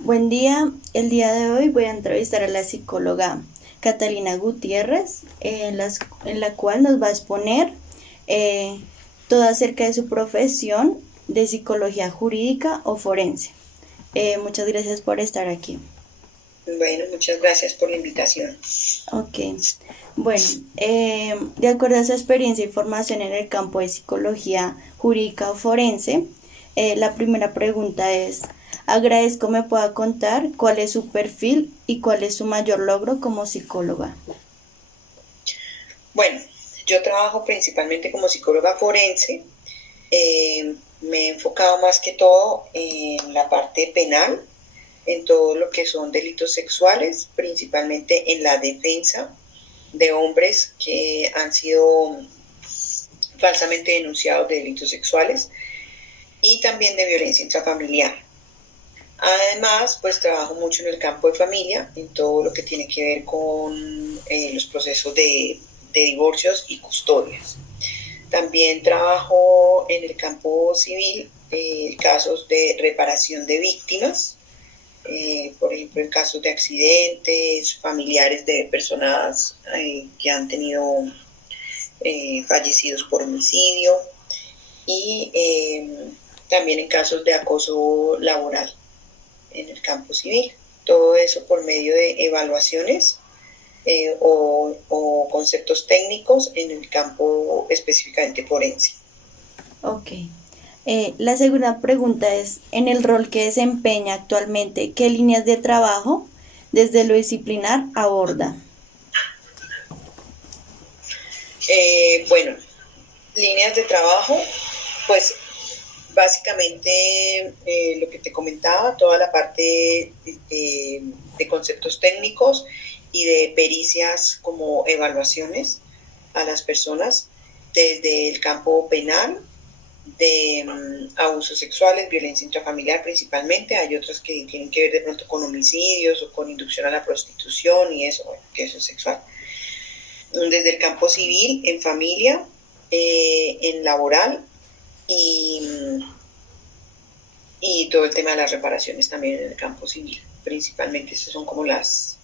Buen día, el día de hoy voy a entrevistar a la psicóloga Catalina Gutiérrez, en la cual nos va a exponer eh, todo acerca de su profesión de psicología jurídica o forense. Muchas gracias por estar aquí. Bueno, muchas gracias por la invitación. Ok, bueno, de acuerdo a su experiencia y formación en el campo de psicología jurídica o forense, la primera pregunta es, agradezco me pueda contar cuál es su perfil y cuál es su mayor logro como psicóloga. Bueno, yo trabajo principalmente como psicóloga forense. Me he enfocado más que todo en la parte penal, en todo lo que son delitos sexuales, principalmente en la defensa de hombres que han sido falsamente denunciados de delitos sexuales y también de violencia intrafamiliar. Además, pues trabajo mucho en el campo de familia, en todo lo que tiene que ver con los procesos de divorcios y custodias. También trabajo en el campo civil, casos de reparación de víctimas, por ejemplo, en casos de accidentes, familiares de personas que han tenido fallecidos por homicidio y también en casos de acoso laboral en el campo civil. Todo eso por medio de evaluaciones o conceptos técnicos en el campo específicamente forense. Ok. La segunda pregunta es, en el rol que desempeña actualmente, ¿qué líneas de trabajo desde lo disciplinar aborda? Bueno, líneas de trabajo, pues básicamente lo que te comentaba, toda la parte de conceptos técnicos y de pericias como evaluaciones a las personas desde el campo penal, de abusos sexuales, violencia intrafamiliar principalmente. Hay otras que tienen que ver de pronto con homicidios o con inducción a la prostitución y eso, bueno, que eso es sexual. Desde el campo civil, en familia, en laboral y, y todo el tema de las reparaciones también en el campo civil. Principalmente esas son como las,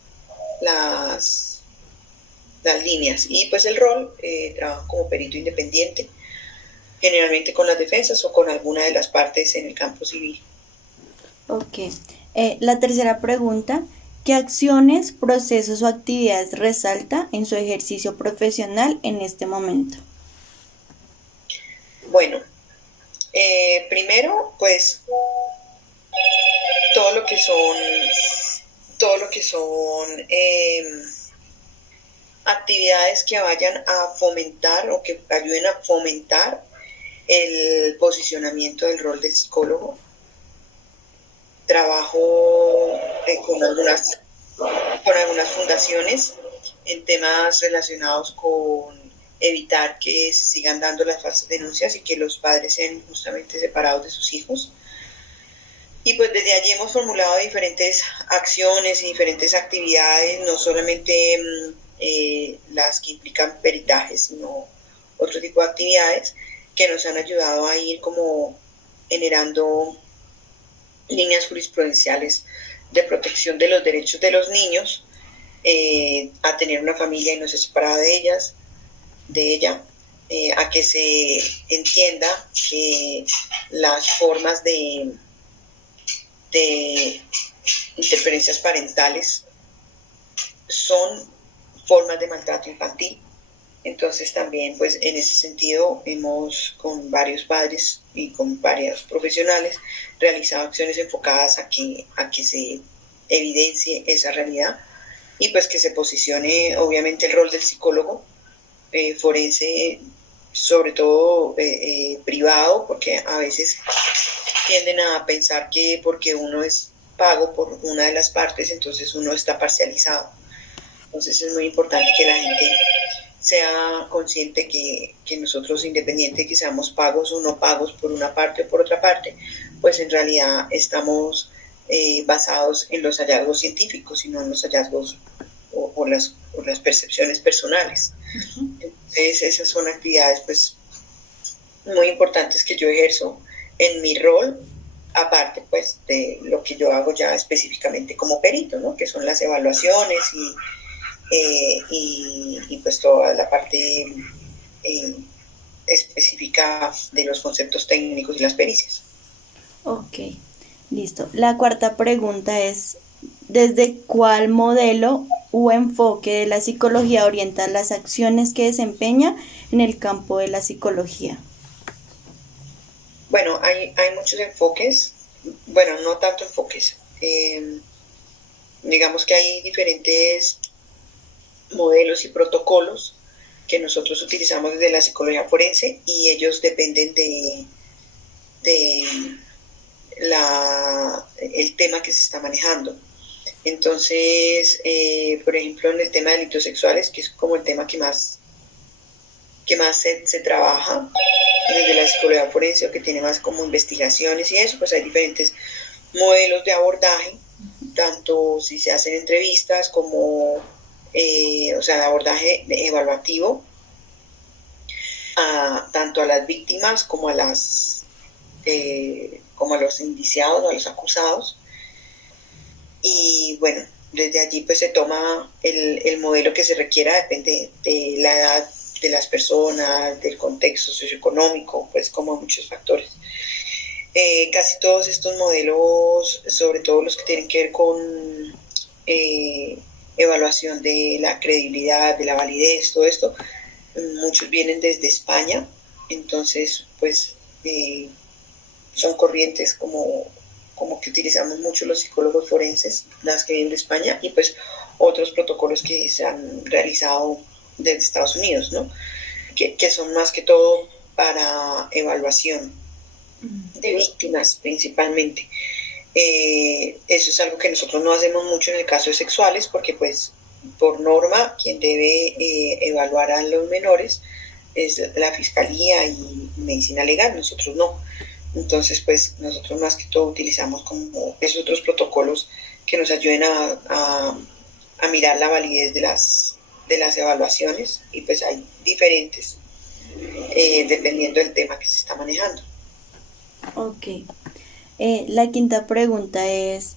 las líneas. Y pues el rol, trabajo como perito independiente, generalmente con las defensas o con alguna de las partes en el campo civil. Ok. La tercera pregunta, ¿qué acciones, procesos o actividades resalta en su ejercicio profesional en este momento? Bueno, primero, pues todo lo que son, todo lo que son actividades que vayan a fomentar o que ayuden a fomentar el posicionamiento del rol del psicólogo. Trabajo con algunas fundaciones en temas relacionados con evitar que se sigan dando las falsas denuncias y que los padres sean justamente separados de sus hijos. Y pues desde allí hemos formulado diferentes acciones y diferentes actividades, no solamente las que implican peritajes, sino otro tipo de actividades que nos han ayudado a ir como generando líneas jurisprudenciales de protección de los derechos de los niños, a tener una familia y no se separada de ella, a que se entienda que las formas de interferencias parentales son formas de maltrato infantil. Entonces también pues en ese sentido hemos con varios padres y con varios profesionales realizado acciones enfocadas a que se evidencie esa realidad y pues que se posicione obviamente el rol del psicólogo forense, sobre todo privado, porque a veces tienden a pensar que porque uno es pago por una de las partes, entonces uno está parcializado. Entonces es muy importante que la gente sea consciente que nosotros, independiente de que seamos pagos o no pagos por una parte o por otra parte, pues en realidad estamos basados en los hallazgos científicos y no en los hallazgos o las percepciones personales. Ujú. Entonces esas son actividades pues muy importantes que yo ejerzo en mi rol aparte pues de lo que yo hago ya específicamente como perito, ¿no? Que son las evaluaciones y pues toda la parte eh, específica de los conceptos técnicos y las pericias. Ok, listo. La cuarta pregunta es, ¿desde cuál modelo o enfoque de la psicología orienta las acciones que desempeña en el campo de la psicología? Bueno, hay muchos enfoques, bueno, no tanto enfoques. Digamos que hay diferentes modelos y protocolos que nosotros utilizamos desde la psicología forense y ellos dependen de el tema que se está manejando. Entonces, por ejemplo, en el tema de delitos sexuales, que es como el tema que más se trabaja desde la psicología forense o que tiene más como investigaciones y eso, pues hay diferentes modelos de abordaje, tanto si se hacen entrevistas como, o sea, de abordaje evaluativo, tanto a las víctimas como a los indiciados, a los acusados. Y bueno, desde allí pues se toma el modelo que se requiera, depende de la edad de las personas, del contexto socioeconómico, pues como muchos factores. Casi todos estos modelos, sobre todo los que tienen que ver con evaluación de la credibilidad, de la validez, todo esto, muchos vienen desde España, entonces pues son corrientes como que utilizamos mucho los psicólogos forenses, las que vienen de España, y pues otros protocolos que se han realizado desde Estados Unidos, ¿no? Que son más que todo para evaluación de víctimas principalmente. Eso es algo que nosotros no hacemos mucho en el caso de sexuales, porque pues por norma quien debe evaluar a los menores es la fiscalía y medicina legal, nosotros no. Entonces, pues nosotros más que todo utilizamos como esos otros protocolos que nos ayuden a mirar la validez de las evaluaciones y pues hay diferentes dependiendo del tema que se está manejando. Ok. La quinta pregunta es,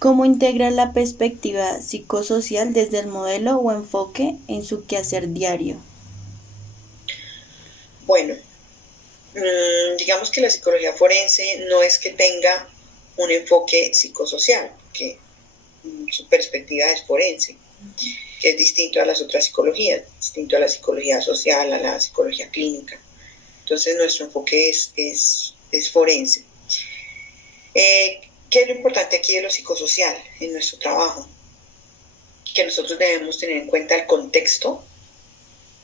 ¿cómo integra la perspectiva psicosocial desde el modelo o enfoque en su quehacer diario? Bueno, digamos que la psicología forense no es que tenga un enfoque psicosocial, que su perspectiva es forense, que es distinto a las otras psicologías, distinto a la psicología social, a la psicología clínica. Entonces nuestro enfoque es forense. ¿Qué es lo importante aquí de lo psicosocial en nuestro trabajo? Que nosotros debemos tener en cuenta el contexto,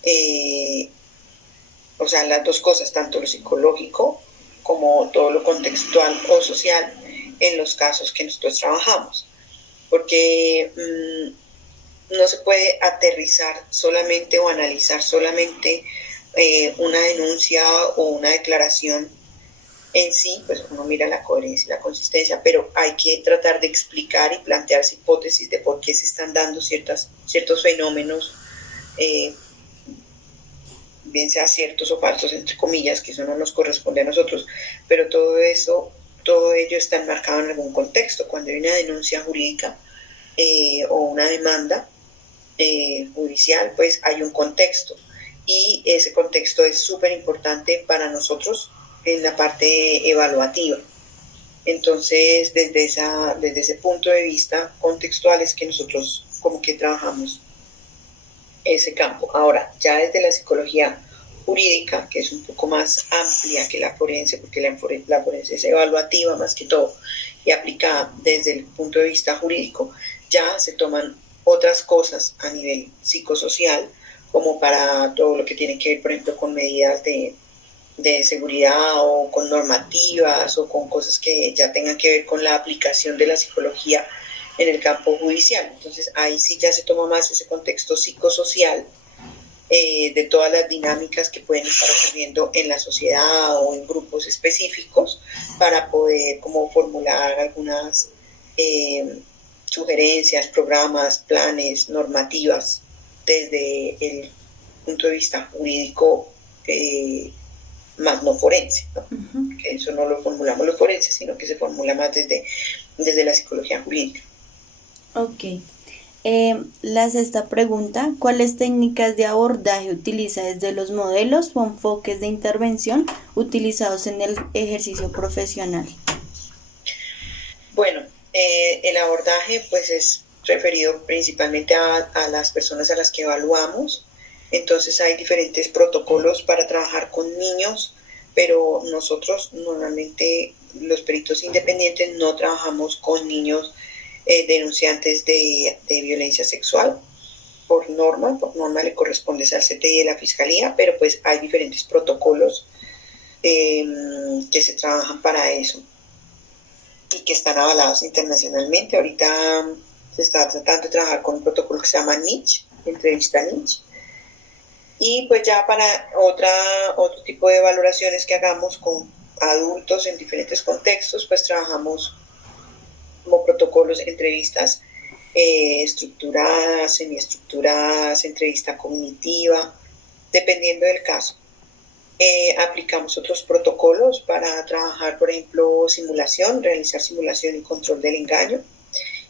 eh, o sea, las dos cosas, tanto lo psicológico como todo lo contextual o social en los casos que nosotros trabajamos. Porque no se puede aterrizar solamente o analizar solamente una denuncia o una declaración en sí, pues uno mira la coherencia y la consistencia, pero hay que tratar de explicar y plantearse hipótesis de por qué se están dando ciertos fenómenos, eh, bien sea ciertos o falsos, entre comillas, que eso no nos corresponde a nosotros, pero todo ello está enmarcado en algún contexto. Cuando hay una denuncia jurídica o una demanda judicial, pues hay un contexto y ese contexto es súper importante para nosotros en la parte evaluativa. Entonces, desde ese punto de vista contextual es que nosotros como que trabajamos ese campo. Ahora, ya desde la psicología jurídica, que es un poco más amplia que la forense, porque la forense es evaluativa más que todo y aplicada desde el punto de vista jurídico, ya se toman otras cosas a nivel psicosocial, como para todo lo que tiene que ver, por ejemplo, con medidas de seguridad o con normativas o con cosas que ya tengan que ver con la aplicación de la psicología en el campo judicial. Entonces ahí sí ya se toma más ese contexto psicosocial de todas las dinámicas que pueden estar ocurriendo en la sociedad o en grupos específicos para poder como formular algunas sugerencias, programas, planes, normativas desde el punto de vista jurídico más no forense, ¿no? porque eso no lo formulamos los forenses, sino que se formula más desde la psicología jurídica. Ok. La sexta pregunta, ¿cuáles técnicas de abordaje utiliza desde los modelos o enfoques de intervención utilizados en el ejercicio profesional? Bueno, el abordaje pues es referido principalmente a las personas a las que evaluamos. Entonces hay diferentes protocolos para trabajar con niños, pero nosotros normalmente los peritos independientes no trabajamos con niños denunciantes de violencia sexual. Por norma le corresponde al CTI de la Fiscalía, pero pues hay diferentes protocolos que se trabajan para eso y que están avalados internacionalmente. Ahorita se está tratando de trabajar con un protocolo que se llama NICH, entrevista NICH. Y pues ya para otro tipo de valoraciones que hagamos con adultos en diferentes contextos, pues trabajamos como protocolos, entrevistas estructuradas, semiestructuradas, entrevista cognitiva, dependiendo del caso. Aplicamos otros protocolos para trabajar, por ejemplo, simulación, realizar simulación y control del engaño.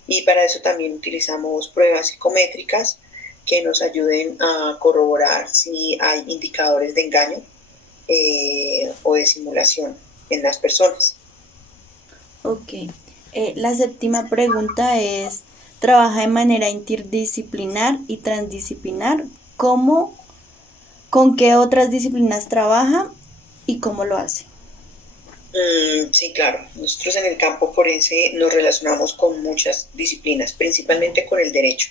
Y para eso también utilizamos pruebas psicométricas que nos ayuden a corroborar si hay indicadores de engaño o de simulación en las personas. Ok. La séptima pregunta es, ¿trabaja de manera interdisciplinar y transdisciplinar? ¿Cómo, con qué otras disciplinas trabaja y cómo lo hace? Sí, claro. Nosotros en el campo forense nos relacionamos con muchas disciplinas, principalmente con el derecho,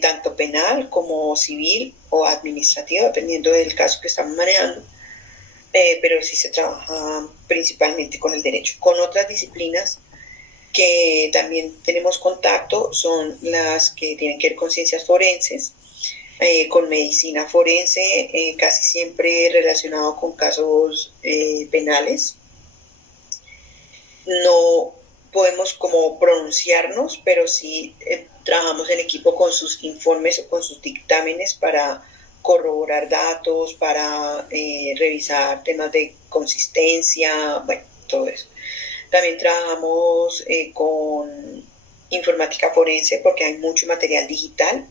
tanto penal como civil o administrativo, dependiendo del caso que estamos manejando, pero sí se trabaja principalmente con el derecho. Con otras disciplinas que también tenemos contacto son las que tienen que ver con ciencias forenses, con medicina forense, casi siempre relacionado con casos penales. No podemos como pronunciarnos, pero sí trabajamos en equipo con sus informes o con sus dictámenes para corroborar datos, para revisar temas de consistencia, bueno, todo eso. También trabajamos con informática forense porque hay mucho material digital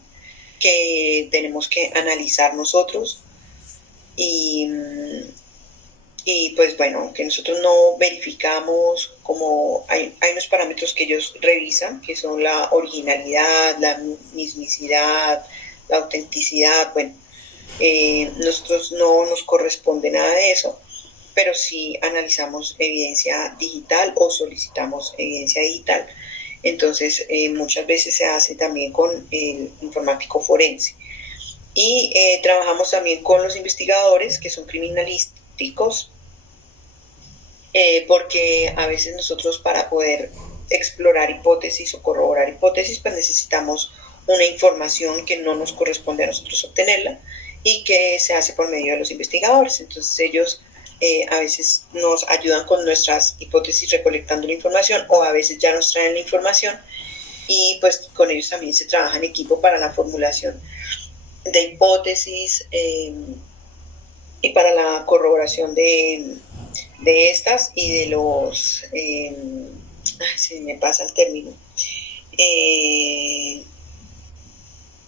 que tenemos que analizar nosotros y, y pues bueno, que nosotros no verificamos como hay unos parámetros que ellos revisan, que son la originalidad, la mismicidad, la autenticidad, bueno, nosotros no nos corresponde nada de eso, pero sí analizamos evidencia digital o solicitamos evidencia digital. Entonces, muchas veces se hace también con el informático forense. Y trabajamos también con los investigadores que son criminalísticos, porque a veces nosotros para poder explorar hipótesis o corroborar hipótesis, pues necesitamos una información que no nos corresponde a nosotros obtenerla y que se hace por medio de los investigadores. Entonces ellos a veces nos ayudan con nuestras hipótesis recolectando la información o a veces ya nos traen la información y pues con ellos también se trabaja en equipo para la formulación de hipótesis y para la corroboración de estas y de los, si me pasa el término, eh,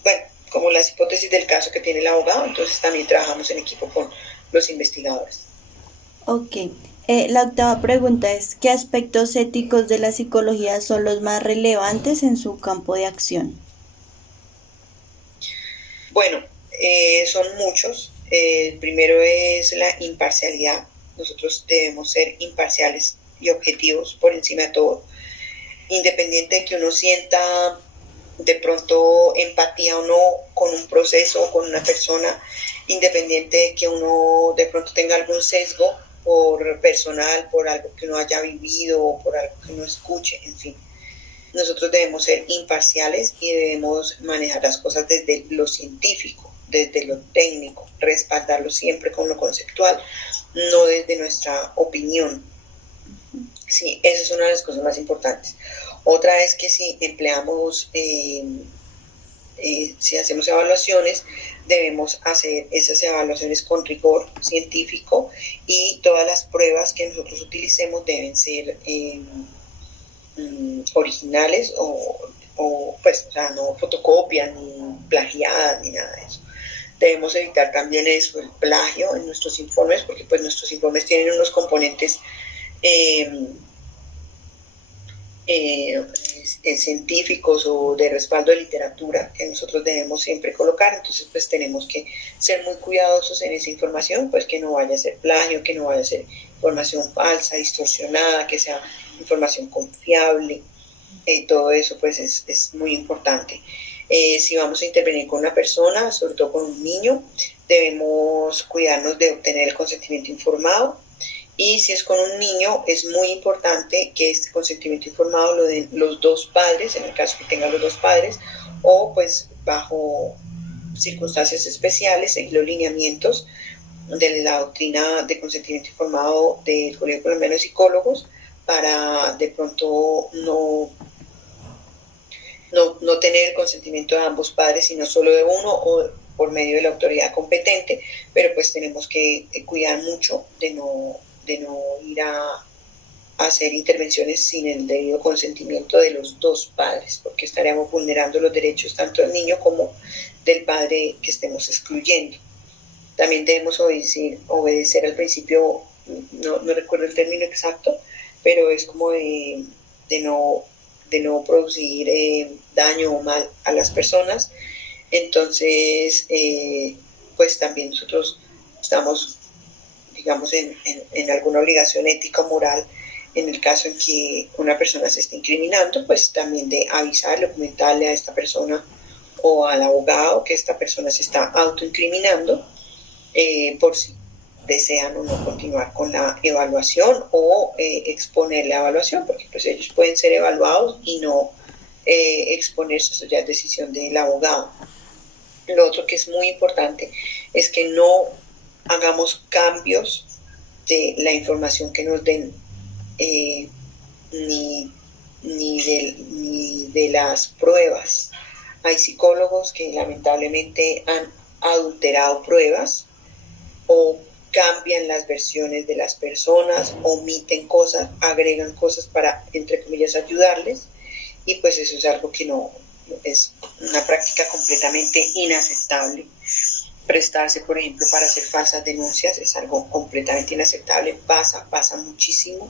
bueno, como las hipótesis del caso que tiene el abogado, entonces también trabajamos en equipo con los investigadores. Ok. La octava pregunta es, ¿qué aspectos éticos de la psicología son los más relevantes en su campo de acción? Bueno, son muchos. El primero es la imparcialidad. Nosotros debemos ser imparciales y objetivos por encima de todo. Independiente de que uno sienta de pronto empatía o no con un proceso o con una persona, independiente de que uno de pronto tenga algún sesgo por personal, por algo que uno haya vivido o por algo que uno escuche, en fin. Nosotros debemos ser imparciales y debemos manejar las cosas desde lo científico, desde lo técnico, respaldarlo siempre con lo conceptual, no desde nuestra opinión. Sí, esa es una de las cosas más importantes. Otra es que si empleamos si hacemos evaluaciones, debemos hacer esas evaluaciones con rigor científico y todas las pruebas que nosotros utilicemos deben ser originales pues, o sea, no fotocopias ni plagiadas ni nada de eso. Debemos evitar también eso, el plagio en nuestros informes, porque pues nuestros informes tienen unos componentes científicos o de respaldo de literatura que nosotros debemos siempre colocar. Entonces pues tenemos que ser muy cuidadosos en esa información, pues que no vaya a ser plagio, que no vaya a ser información falsa, distorsionada, que sea información confiable. Todo eso pues es muy importante. Si vamos a intervenir con una persona, sobre todo con un niño, debemos cuidarnos de obtener el consentimiento informado. Y si es con un niño, es muy importante que este consentimiento informado lo den los dos padres, en el caso que tengan los dos padres, o pues bajo circunstancias especiales, seguir los lineamientos de la doctrina de consentimiento informado del Colegio Colombiano de Psicólogos, para de pronto no tener el consentimiento de ambos padres, sino solo de uno o por medio de la autoridad competente, pero pues tenemos que cuidar mucho de no ir a hacer intervenciones sin el debido consentimiento de los dos padres, porque estaríamos vulnerando los derechos tanto del niño como del padre que estemos excluyendo. También debemos obedecer al principio, no recuerdo el término exacto, pero es como de no producir daño o mal a las personas. Entonces, pues también nosotros estamos, digamos, en alguna obligación ética o moral en el caso en que una persona se esté incriminando, pues también de avisarle, comentarle a esta persona o al abogado que esta persona se está autoincriminando, por si desean o no continuar con la evaluación o exponer la evaluación, porque pues ellos pueden ser evaluados y no exponerse, eso ya es decisión del abogado. Lo otro que es muy importante es que no hagamos cambios de la información que nos den, ni de las pruebas. Hay psicólogos que lamentablemente han adulterado pruebas o cambian las versiones de las personas, omiten cosas, agregan cosas para, entre comillas, ayudarles, y pues eso es algo que no es una práctica completamente inaceptable. Prestarse, por ejemplo, para hacer falsas denuncias es algo completamente inaceptable, pasa muchísimo,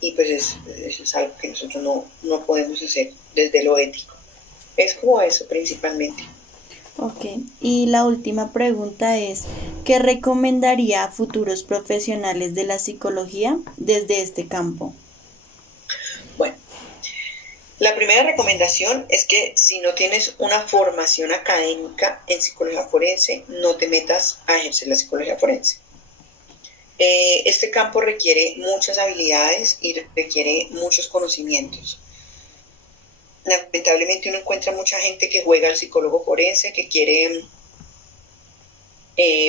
y pues eso es algo que nosotros no podemos hacer desde lo ético. Es como eso principalmente. Ok, y la última pregunta es, ¿qué recomendaría a futuros profesionales de la psicología desde este campo? Bueno, la primera recomendación es que si no tienes una formación académica en psicología forense, no te metas a ejercer la psicología forense. Este campo requiere muchas habilidades y requiere muchos conocimientos. Lamentablemente uno encuentra mucha gente que juega al psicólogo forense, que quiere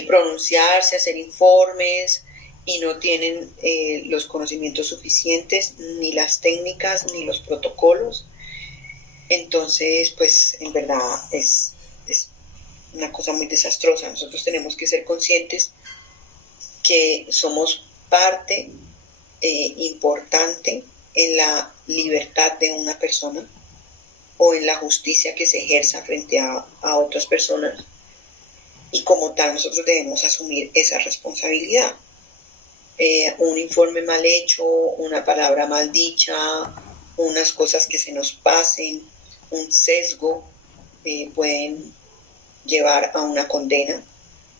pronunciarse, hacer informes, y no tienen los conocimientos suficientes, ni las técnicas, ni los protocolos. Entonces, pues en verdad es una cosa muy desastrosa. Nosotros tenemos que ser conscientes que somos parte importante en la libertad de una persona o en la justicia que se ejerza frente a otras personas, y como tal nosotros debemos asumir esa responsabilidad. Un informe mal hecho, una palabra mal dicha, unas cosas que se nos pasen, un sesgo, pueden llevar a una condena,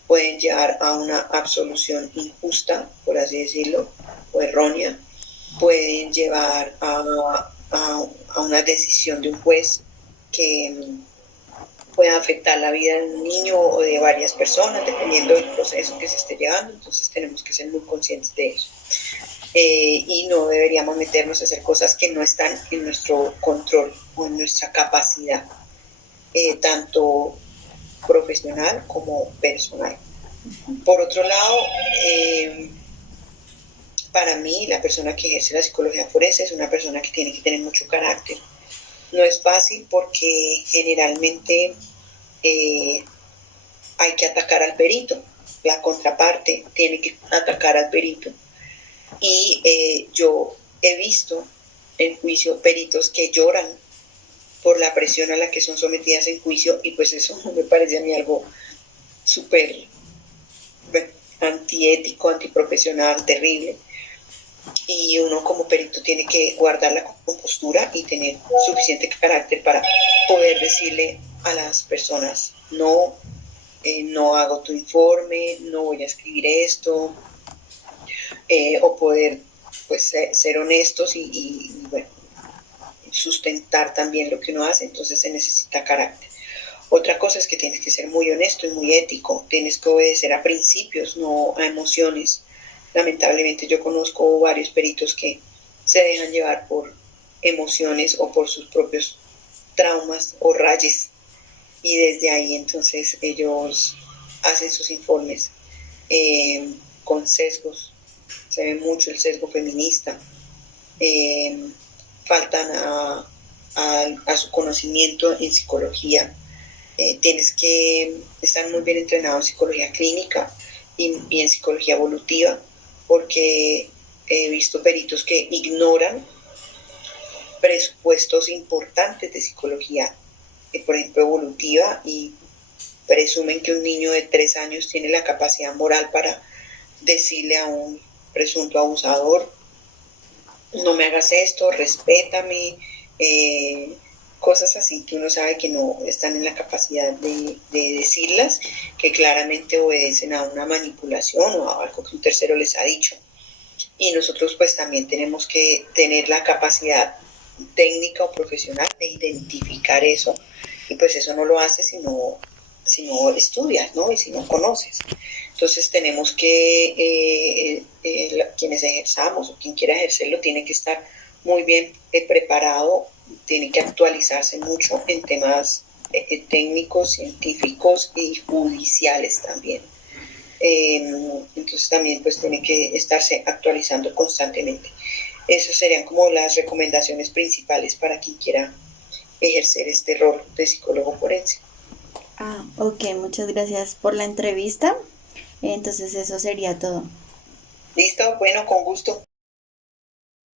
pueden llevar a una absolución injusta, por así decirlo, o errónea, pueden llevar a una decisión de un juez que pueda afectar la vida de un niño o de varias personas, dependiendo del proceso que se esté llevando. Entonces tenemos que ser muy conscientes de eso. Y no deberíamos meternos a hacer cosas que no están en nuestro control o en nuestra capacidad, tanto profesional como personal. Por otro lado, para mí la persona que ejerce la psicología forense es una persona que tiene que tener mucho carácter. No es fácil porque generalmente hay que atacar al perito, la contraparte tiene que atacar al perito. Y yo he visto en juicio peritos que lloran por la presión a la que son sometidas en juicio, y pues eso me parece a mí algo súper antiético, antiprofesional, terrible. Y uno como perito tiene que guardar la compostura y tener suficiente carácter para poder decirle a las personas, no, no hago tu informe, no voy a escribir esto, o poder pues ser honestos y bueno, sustentar también lo que uno hace. Entonces se necesita carácter. Otra cosa es que tienes que ser muy honesto y muy ético, tienes que obedecer a principios, no a emociones. Lamentablemente yo conozco varios peritos que se dejan llevar por emociones o por sus propios traumas o rayes, y desde ahí entonces ellos hacen sus informes con sesgos. Se ve mucho el sesgo feminista, eh, faltan a su conocimiento en psicología. Tienes que estar muy bien entrenado en psicología clínica y en psicología evolutiva, porque he visto peritos que ignoran presupuestos importantes de psicología, por ejemplo evolutiva, y presumen que un niño de 3 años tiene la capacidad moral para decirle a un presunto abusador, no me hagas esto, respétame, cosas así que uno sabe que no están en la capacidad de decirlas, que claramente obedecen a una manipulación o a algo que un tercero les ha dicho. Y nosotros pues también tenemos que tener la capacidad técnica o profesional de identificar eso, y pues eso no lo haces si no estudias, ¿no? Y si no conoces. Entonces tenemos que, quienes ejerzamos o quien quiera ejercerlo, tiene que estar muy bien preparado, tiene que actualizarse mucho en temas técnicos, científicos y judiciales también. Entonces también pues tiene que estarse actualizando constantemente. Esas serían como las recomendaciones principales para quien quiera ejercer este rol de psicólogo forense. Ah, ok, muchas gracias por la entrevista. Entonces eso sería todo. ¿Listo? Bueno, con gusto.